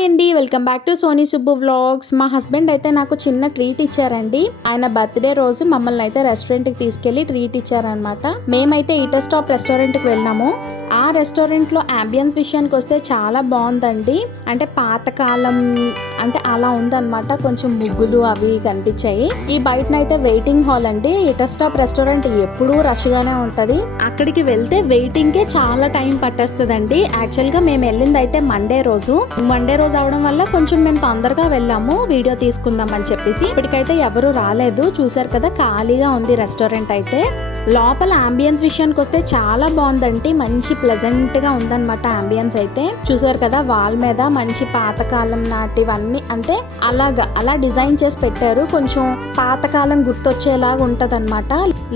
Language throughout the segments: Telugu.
హాయ్ అండి, welcome back to Sony Subbu vlogs. మా హస్బెండ్ అయితే నాకు చిన్న ట్రీట్ ఇచ్చారండి. ఆయన బర్త్డే రోజు మమ్మల్ని అయితే రెస్టారెంట్కి తీసుకెళ్లి ట్రీట్ ఇచ్చారనమాట. మేమైతే ఈటర్ స్టాప్ రెస్టారెంట్కి వెళ్ళాము. ఆ రెస్టారెంట్లో అంబియన్స్ విషయానికి వస్తే చాలా బాగుందండి. అంటే పాతకాలం అంటే అలా ఉందన్నమాట. కొంచెం ముగ్గులు అవి కనిపించాయి. ఈ బయటనైతే వెయిటింగ్ హాల్ అండి. ఈటర్ స్టాప్ రెస్టారెంట్ ఎప్పుడూ రష్ గానే ఉంటది. అక్కడికి వెళ్తే వెయిటింగ్ కే చాలా టైం పట్టేస్తుందండి. యాక్చువల్ గా మేము వెళ్ళింది అయితే మండే రోజు అవడం వల్ల కొంచెం మేము తొందరగా వెళ్ళాము వీడియో తీసుకుందాం అని చెప్పేసి. ఇప్పటికైతే ఎవరు రాలేదు. చూసారు కదా, ఖాళీగా ఉంది రెస్టారెంట్ అయితే. లోపల అంబియన్స్ విషయానికి వస్తే చాలా బాగుందండి. మంచి ప్లెజెంట్ గా ఉందన్నమాట అంబియన్స్ అయితే. చూసారు కదా, వాల్ మీద మంచి పాతకాలం నాటివన్నీ అంటే అలా డిజైన్ చేసి పెట్టారు. కొంచెం పాతకాలం గుర్తొచ్చేలాగా ఉంటది అనమాట.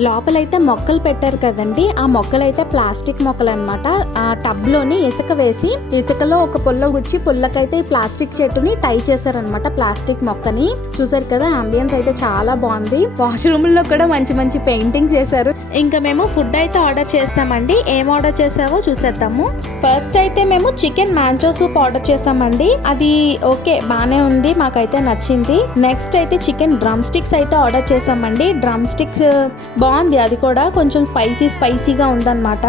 లోపలైతే మొక్కలు పెట్టారు కదండి. ఆ మొక్కలైతే ప్లాస్టిక్ మొక్కలు అనమాట. ఆ టబ్ లోని ఇసుక వేసి ఇసుకలో ఒక పుల్ల గుచ్చి పుల్లకైతే ఈ ప్లాస్టిక్ చెట్టుని టై చేశారనమాట. ప్లాస్టిక్ మొక్కని చూసారు కదా. అంబియన్స్ అయితే చాలా బాగుంది. వాష్రూమ్ లో కూడా మంచి మంచి పెయింటింగ్ చేశారు. ఇంకా మేము ఫుడ్ అయితే ఆర్డర్ చేస్తామండి. ఏం ఆర్డర్ చేసామో చూసేద్దాము. ఫస్ట్ అయితే మేము చికెన్ మాంచో సూప్ ఆర్డర్ చేసామండి. అది ఓకే, బానే ఉంది, మాకైతే నచ్చింది. నెక్స్ట్ అయితే చికెన్ డ్రమ్ స్టిక్స్ అయితే ఆర్డర్ చేసామండి. డ్రమ్ స్టిక్స్ బాగుంది, అది కూడా కొంచెం స్పైసీగా ఉందన్నమాట.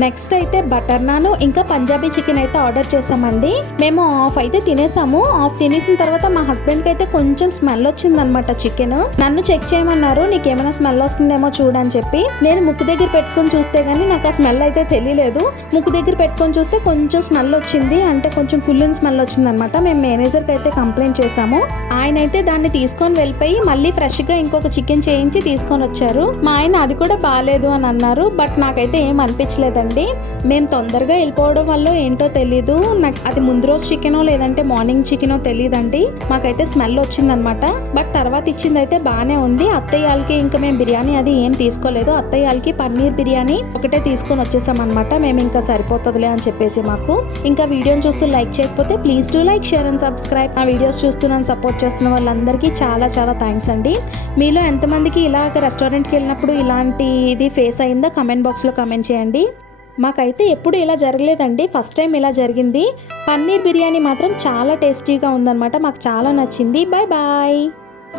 నెక్స్ట్ అయితే బటర్ నాన్ ఇంకా పంజాబీ చికెన్ అయితే ఆర్డర్ చేసామండి. మేము హాఫ్ అయితే తినేసాము. హాఫ్ తినేసిన తర్వాత మా హస్బెండ్ కి అయితే కొంచెం స్మెల్ వచ్చింది అనమాట చికెన్. నన్ను చెక్ చేయమన్నారు, నీకేమైనా స్మెల్ వస్తుందేమో చూడని చెప్పి. నేను ముక్కు దగ్గర పెట్టుకుని చూస్తే గానీ నాకు ఆ స్మెల్ అయితే తెలియలేదు. ముక్కు దగ్గర పెట్టుకొని చూస్తే కొంచెం స్మెల్ వచ్చింది, అంటే కొంచెం కుళ్ళిన స్మెల్ వచ్చింది అనమాట. మేము మేనేజర్ కి అయితే కంప్లైంట్ చేసాము. ఆయన అయితే దాన్ని తీసుకొని వెళ్ళిపోయి మళ్ళీ ఫ్రెష్ గా ఇంకొక చికెన్ చేయించి తీసుకొని వచ్చారు. మా ఆయన అది కూడా బాగాలేదు అని అన్నారు. బట్ నాకైతే ఏం అనిపించలేదు. మేము తొందరగా వెళ్ళిపోవడం వల్ల ఏంటో తెలీదు, నాకు అది ముందు రోజు చికెనో లేదంటే మార్నింగ్ చికెనో తెలియదండి. మాకైతే స్మెల్ వచ్చిందనమాట. బట్ తర్వాత ఇచ్చింది అయితే బాగానే ఉంది. అత్తయ్యకి ఇంకా మేము బిర్యానీ అది ఏం తీసుకోలేదు. అత్తయ్యకి పన్నీర్ బిర్యానీ ఒకటే తీసుకొని వచ్చేసాం అనమాట. మేము ఇంకా సరిపోతుందిలే అని చెప్పేసి మాకు. ఇంకా వీడియోని చూస్తూ లైక్ చేయకపోతే please to like, share and subscribe. ఆ వీడియోస్ చూస్తున్నాను సపోర్ట్ చేస్తున్న వాళ్ళందరికీ చాలా చాలా థ్యాంక్స్ అండి. మీలో ఎంతమందికి ఇలాగ రెస్టారెంట్కి వెళ్ళినప్పుడు ఇలాంటి ఇది ఫేస్ అయిందో కమెంట్ బాక్స్లో కమెంట్ చేయండి. మాకైతే ఎప్పుడు ఇలా జరగలేదండి, ఫస్ట్ టైం ఇలా జరిగింది. పన్నీర్ బిర్యానీ మాత్రం చాలా టేస్టీగా ఉందన్నమాట. మాకు చాలా నచ్చింది. Bye bye.